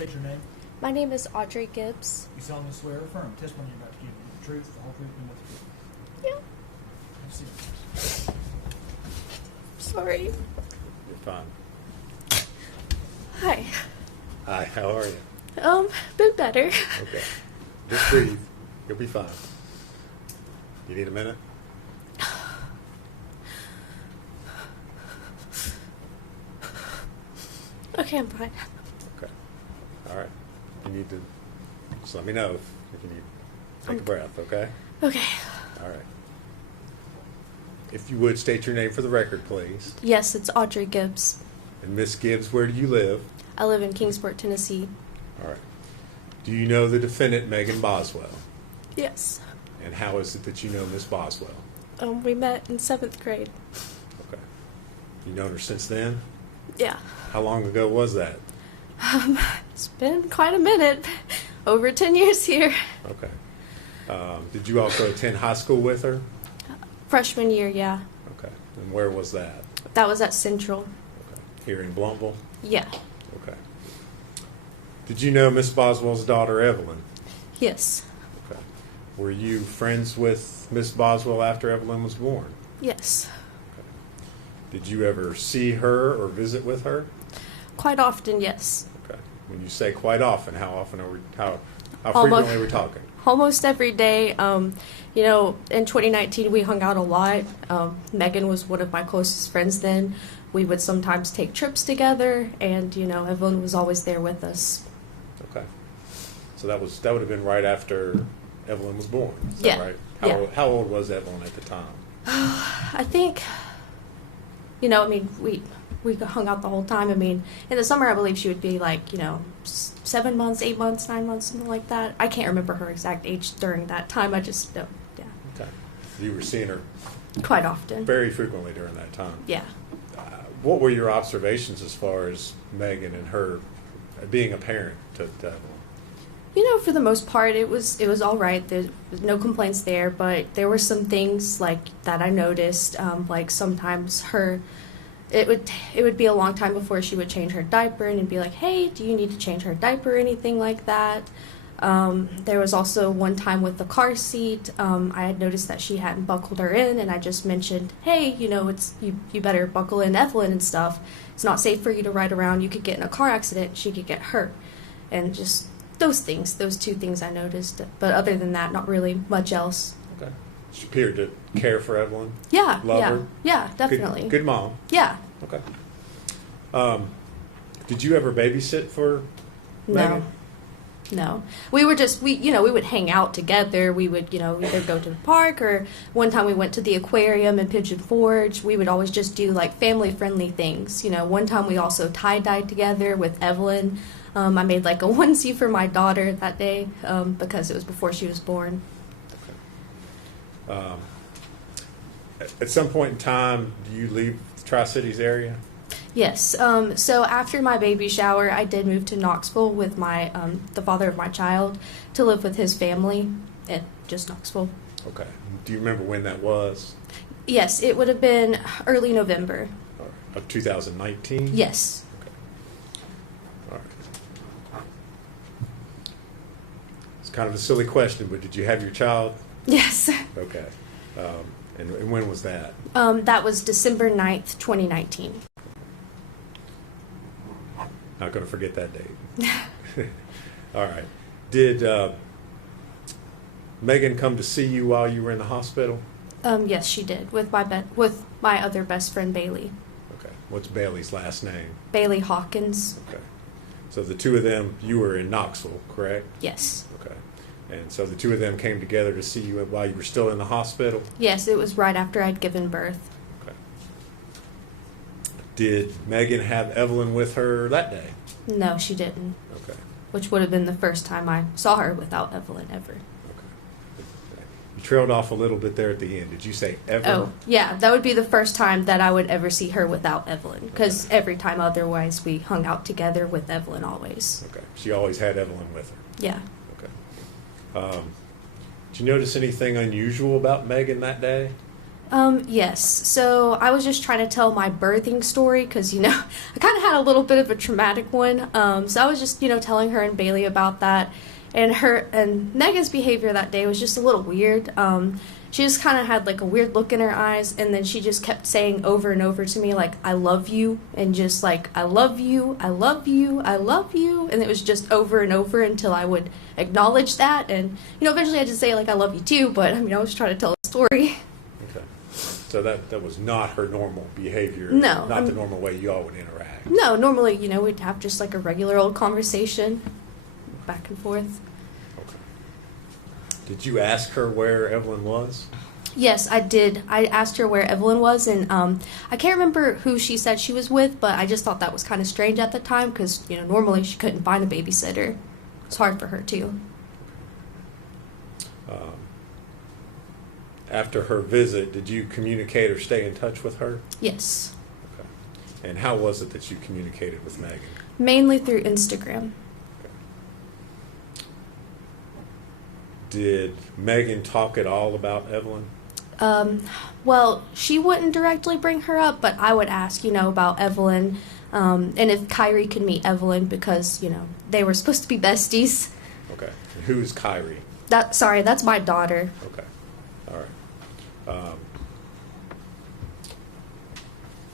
State your name. My name is Audrey Gibbs. You solemnly swear or affirm testimony you're about to give the truth, the whole truth, and nothing but the truth. Yeah. Have a seat. Sorry. You're fine. Hi. Hi, how are you? Been better. Okay. Just breathe. You'll be fine. You need a minute? Okay, I'm fine. Okay. All right. You need to just let me know if you need to take a breath, okay? Okay. All right. If you would state your name for the record, please. Yes, it's Audrey Gibbs. And Miss Gibbs, where do you live? I live in Kingsport, Tennessee. All right. Do you know the defendant, Megan Boswell? Yes. And how is it that you know Miss Boswell? We met in 7th grade. Okay. You known her since then? Yeah. How long ago was that? It's been quite a minute. Over 10 years here. Okay. Did you also attend high school with her? Freshman year, yeah. Okay. And where was that? That was at Central. Okay. Here in Bluntville? Yeah. Okay. Did you know Miss Boswell's daughter, Evelyn? Yes. Okay. Were you friends with Miss Boswell after Evelyn was born? Yes. Okay. Did you ever see her or visit with her? Quite often, yes. Okay. When you say quite often, how often are we? How Almost- frequently are we talking? Almost every day. You know, in 2019, we hung out a lot. Megan was one of my closest friends then. We would sometimes take trips together, and, you know, Evelyn was always there with us. Okay. So that would have been right after Evelyn was born. Is that Yeah. right? Yeah. How old was Evelyn at the time? I think, you know, I mean, we hung out the whole time. I mean, in the summer, I believe she would be like, you know, 7 months, 8 months, 9 months, something like that. I can't remember her exact age during that time. I just know, yeah, Okay. You were seeing her quite often. very frequently during that time. Yeah. What were your observations as far as Megan and her being a parent to Evelyn? You know, for the most part, it was all right. There was no complaints there, but there were some things like that I noticed. Like sometimes it would be a long time before she would change her diaper, and it'd be like, hey, do you need to change her diaper or anything like that? There was also one time with the car seat. I had noticed that she hadn't buckled her in, and I just mentioned, hey, you know, you better buckle in Evelyn and stuff. It's not safe for you to ride around. You could get in a car accident. She could get hurt. And just those two things I noticed. But other than that, not really much else. Okay. She appeared to care for Evelyn. Yeah, Love yeah, her. yeah, definitely. Good mom. Yeah. Okay. Did you ever babysit for Megan? No. We would hang out together. We would, you know, either go to the park, or one time we went to the aquarium in Pigeon Forge. We would always just do like family-friendly things. You know, one time we also tie-dyed together with Evelyn. I made like a onesie for my daughter that day because it was before she was born. Okay. At some point in time, do you leave the Tri-Cities area? Yes. So after my baby shower, I did move to Knoxville with my the father of my child to live with his family at just Knoxville. Okay. Do you remember when that was? Yes, it would have been early November. Of 2019? Yes. Okay. All right. It's kind of a silly question, but did you have your child? Yes. Okay. And when was that? That was December 9th, 2019. Not going to forget that date. All right. Did Megan come to see you while you were in the hospital? Yes, she did, with my other best friend, Bailey. Okay. What's Bailey's last name? Bailey Hawkins. Okay. So the two of them, you were in Knoxville, correct? Yes. Okay. And so the two of them came together to see you while you were still in the hospital? Yes, it was right after I'd given birth. Okay. Did Megan have Evelyn with her that day? No, she didn't. Okay. Which would have been the first time I saw her without Evelyn ever. Okay. You trailed off a little bit there at the end. Did you say ever? Oh, yeah, that would be the first time that I would ever see her without Evelyn, because every time otherwise we hung out together with Evelyn always. Okay. She always had Evelyn with her. Yeah. Okay. Did you notice anything unusual about Megan that day? Yes. So I was just trying to tell my birthing story because, I kind of had a little bit of a traumatic one. So I was just, telling her and Bailey about that. And Megan's behavior that day was just a little weird. She just kind of had like a weird look in her eyes, and then she just kept saying over and over to me, like, I love you, and just like, I love you, I love you, I love you. And it was just over and over until I would acknowledge that. And, eventually I just say, like, I love you too, but I was trying to tell a story. Okay. So that was not her normal behavior? No. Not the normal way you all would interact? No, normally, we'd have just like a regular old conversation, back and forth. Okay. Did you ask her where Evelyn was? Yes, I did. I asked her where Evelyn was, and I can't remember who she said she was with, but I just thought that was kind of strange at the time because, normally she couldn't find a babysitter. It's hard for her, too. After her visit, did you communicate or stay in touch with her? Yes. Okay. And how was it that you communicated with Megan? Mainly through Instagram. Did Megan talk at all about Evelyn? Well, she wouldn't directly bring her up, but I would ask, about Evelyn, and if Kyrie could meet Evelyn because, they were supposed to be besties. Okay. And who's Kyrie? That's my daughter. Okay. All right.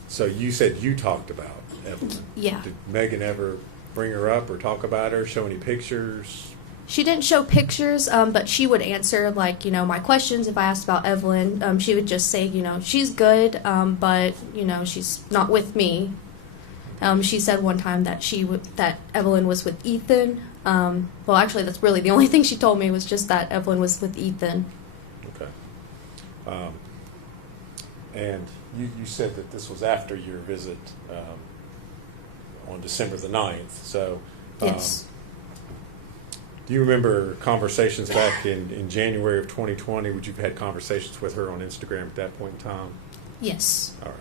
So you said you talked about Evelyn. Yeah. Did Megan ever bring her up or talk about her, show any pictures? She didn't show pictures, but she would answer, like, my questions if I asked about Evelyn. She would just say, she's good, but, she's not with me. She said one time that that Evelyn was with Ethan. Well, actually, that's really the only thing she told me was just that Evelyn was with Ethan. Okay. And you said that this was after your visit on December the 9th. So, Yes. do you remember conversations back in January of 2020? Would you have had conversations with her on Instagram at that point in time? Yes. All right.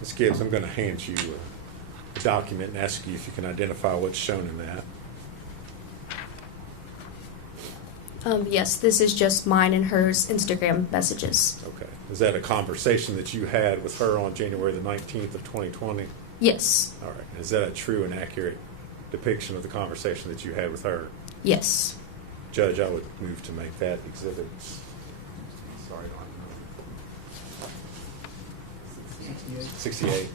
Ms. Gibbs, I'm going to hand you a document and ask you if you can identify what's shown in that. Yes, this is just mine and hers Instagram messages. Okay. Is that a conversation that you had with her on January the 19th of 2020? Yes. All right. Is that a true and accurate depiction of the conversation that you had with her? Yes. Judge, I would move to make that exhibit. Sorry, I don't know. 68.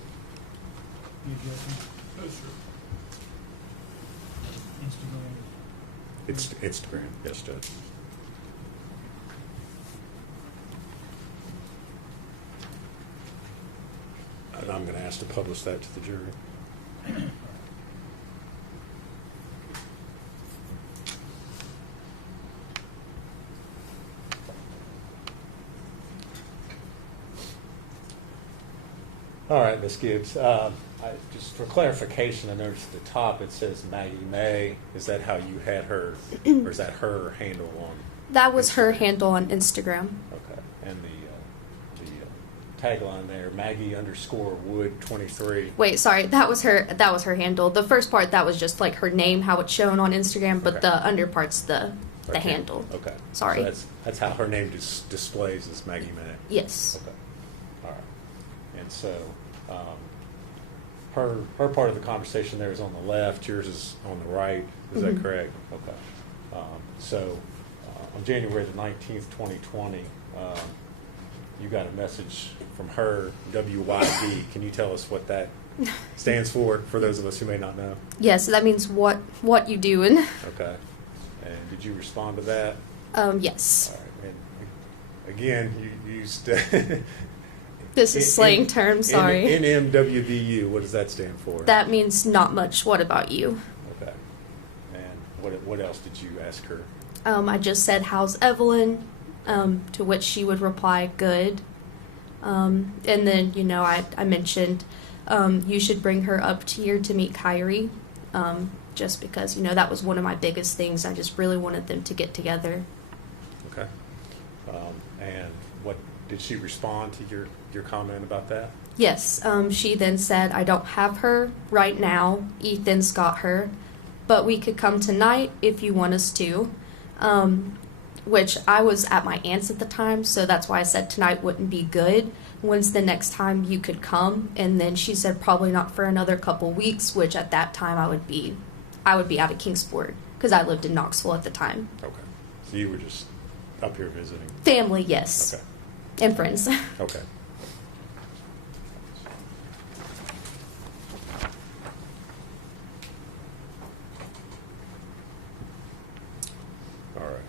You objecting? No, sir. Instagram. It's Instagram. Yes, Judge. And I'm going to ask to publish that to the jury. All right, Ms. Gibbs. Just for clarification, I noticed at the top it says Maggie May. Is that how you had her, or is that her handle on? That was her handle on Instagram. Okay, and the tagline there, Maggie_Wood 23. Wait, sorry, that was her handle. The first part, that was just like her name, how it's shown on Instagram, but Okay. the under part's the Right here. handle. Okay. Sorry. So that's how her name displays as Maggie May. Yes. Okay. All right. And so her part of the conversation there is on the left. Yours is on the right. Is that Mhm. correct? Okay. So on January the 19th, 2020, you got a message from her, WYD. Can you tell us what that stands for those of us who may not know? Yes, that means what you doing. Okay. And did you respond to that? Yes. All right. And again, you used This is slang term, sorry. NMWVU. What does that stand for? That means not much. What about you? Okay. And what else did you ask her? I just said, how's Evelyn? To which she would reply, good. And then, I mentioned you should bring her up here to meet Kyrie, just because, that was one of my biggest things. I just really wanted them to get together. Okay. And did she respond to your comment about that? Yes. She then said, I don't have her right now. Ethan's got her, but we could come tonight if you want us to. Which I was at my aunt's at the time, so that's why I said tonight wouldn't be good. When's the next time you could come? And then she said probably not for another couple weeks, which at that time I would be out of Kingsport because I lived in Knoxville at the time. Okay. So you were just up here visiting? Family, yes. Okay. And friends. Okay. All right.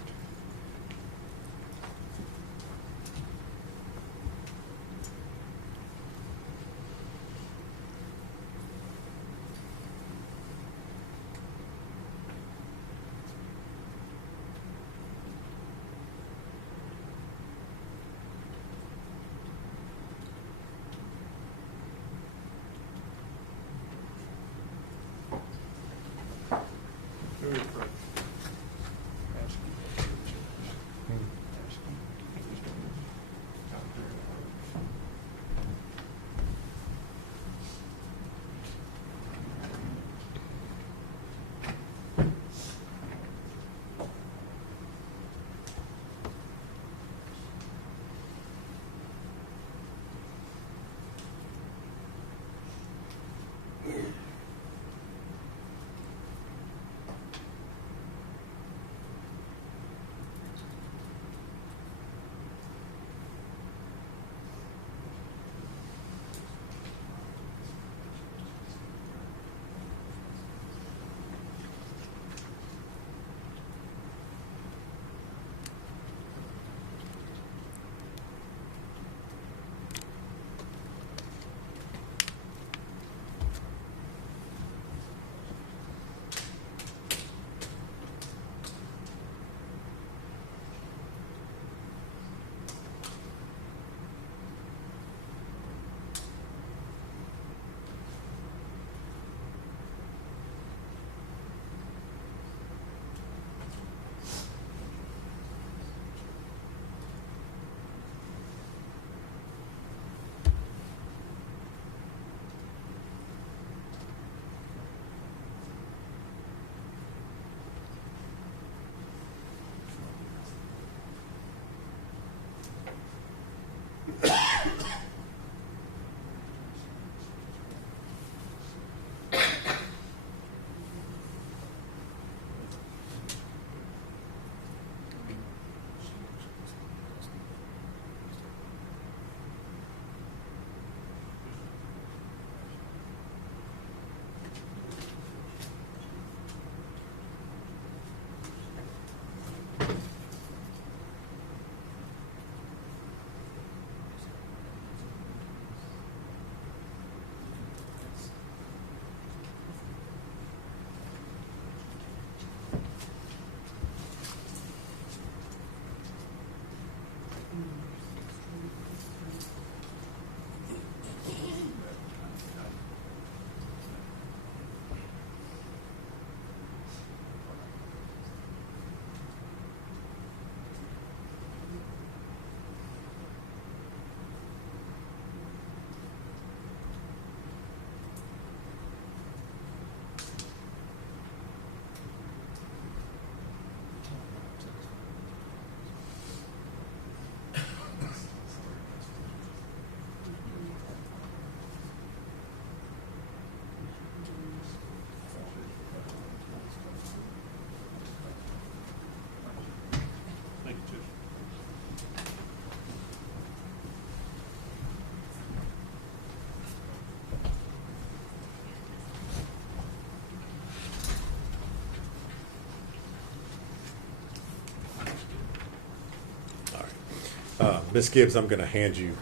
Ms. Gibbs, I'm going to hand you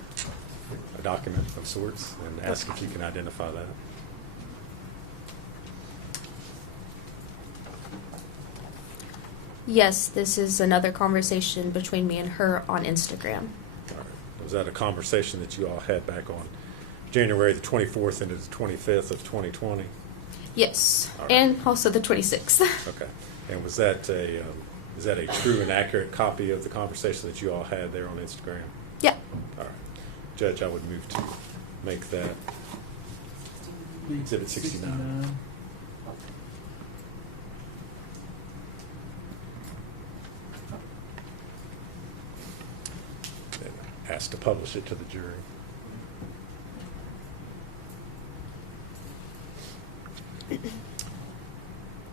a document of sorts and ask if you can identify that. Yes, this is another conversation between me and her on Instagram. All right. Was that a conversation that you all had back on January the 24th into the 25th of 2020? Yes, All right. and also the 26th. Okay. And was that is that a true and accurate copy of the conversation that you all had there on Instagram? Yeah. All right. Judge, I would move to make that Exhibit 69. And ask to publish it to the jury.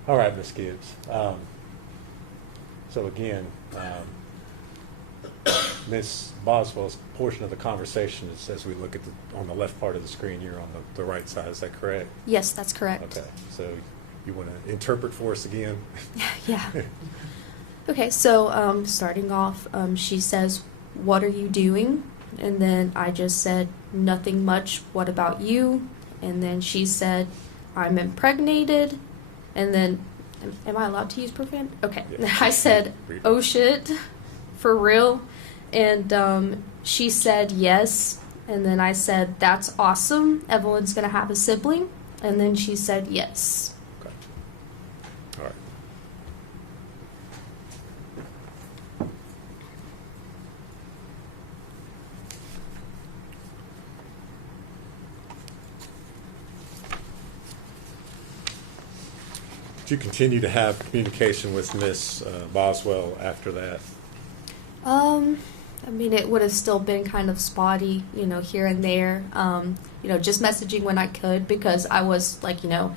All right, Ms. Gibbs. So again, Ms. Boswell's portion of the conversation is as we look at on the left part of the screen. You're on the right side. Is that correct? Yes, that's correct. Okay. So you want to interpret for us again? Yeah. Okay, so starting off, she says, "What are you doing?" And then I just said, "Nothing much. What about you?" And then she said, "I'm impregnated." And then, am I allowed to use profanity? Okay. Yeah. I said, "Oh shit, for real?" And she said, "Yes." And then I said, "That's awesome. Evelyn's going to have a sibling." And then she said, "Yes." Okay. All right. Did you continue to have communication with Miss Boswell after that? I mean, it would have still been kind of spotty, here and there. Just messaging when I could, because I was like, a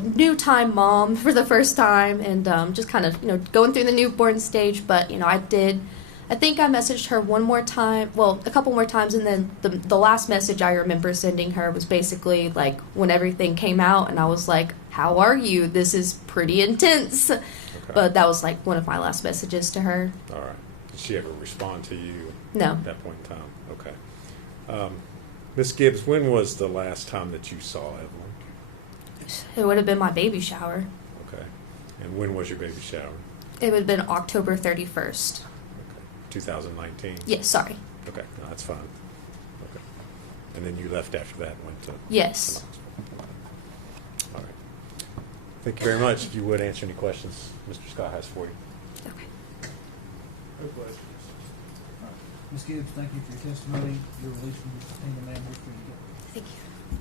new time mom for the first time, and just kind of, going through the newborn stage. But, I think I messaged her one more time, well, a couple more times, and then the last message I remember sending her was basically like when everything came out, and I was like, "How are you? This is pretty intense." Okay. But that was like one of my last messages to her. All right. Did she ever respond to you No. at that point in time? Okay. Ms. Gibbs, when was the last time that you saw Evelyn? It would have been my baby shower. Okay. And when was your baby shower? It would have been October 31st. Okay. 2019? Yes, sorry. Okay. No, that's fine. Okay. And then you left after that and went to... Yes. All right. Thank you very much. If you would answer any questions Mr. Scott has for you. Okay. No questions. Ms. Gibbs, thank you for your testimony. Your release from the man. Thank you.